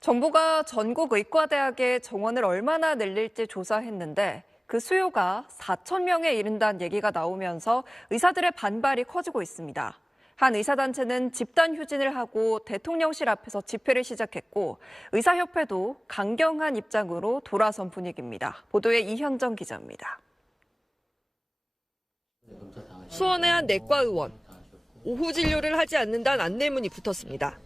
정부가 전국 의과대학의 정원을 얼마나 늘릴지 조사했는데 그 수요가 4천 명에 이른다는 얘기가 나오면서 의사들의 반발이 커지고 있습니다. 한 의사단체는 집단 휴진을 하고 대통령실 앞에서 집회를 시작했고 의사협회도 강경한 입장으로 돌아선 분위기입니다. 보도에 이현정 기자입니다. 수원의 한 내과 의원. 오후 진료를 하지 않는다는 안내문이 붙었습니다.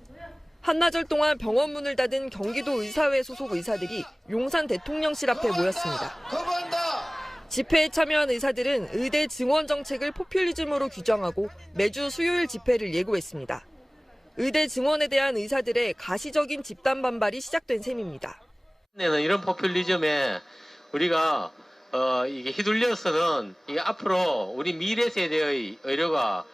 한나절 동안 병원 문을 닫은 경기도 의사회 소속 의사들이 용산 대통령실 앞에 모였습니다. 집회에 참여한 의사들은 의대 증원 정책을 포퓰리즘으로 규정하고 매주 수요일 집회를 예고했습니다. 의대 증원에 대한 의사들의 가시적인 집단 반발이 시작된 셈입니다. 이런 포퓰리즘에 우리가 어, 이게 휘둘려서는 이게 앞으로 우리 미래 세대의 의료가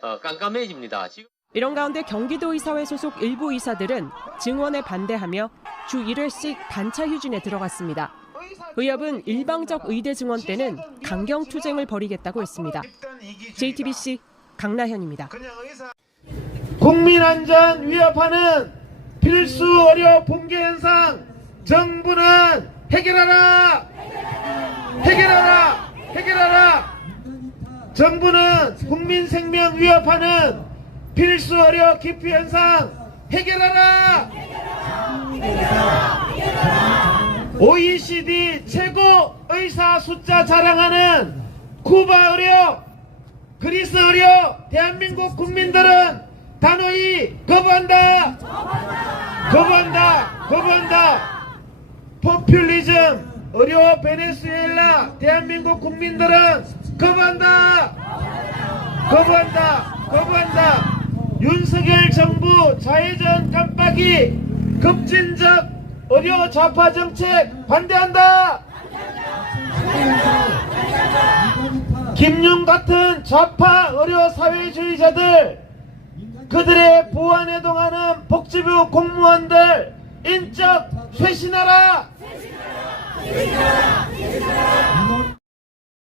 어, 깜깜해집니다. 지금 이런 가운데 경기도 의사회 소속 일부 의사들은 증원에 반대하며 주 1회씩 단차 휴진에 들어갔습니다. 의협은 일방적 의대 증원 때는 강경 투쟁을 벌이겠다고 했습니다. JTBC 강나현입니다. 국민 안전 위협하는 필수 의료 붕괴 현상 정부는 해결하라 해결하라 해결하라 정부는 국민 생명 위협하는 필수 의료 기피 현상 해결하라! OECD 최고 의사 숫자 자랑하는 쿠바 의료 그리스 의료 대한민국 국민들은 단호히 거부한다! 거부한다! 거부한다! 포퓰리즘 의료 베네수엘라 대한민국 국민들은 거부한다! 거부한다! 거부한다 윤석열 정부 좌회전 깜빡이 급진적 의료 좌파 정책 반대한다! 김윤 같은 좌파 의료 사회주의자들 그들의 보안에 동하는 복지부 공무원들 인적 쇄신하라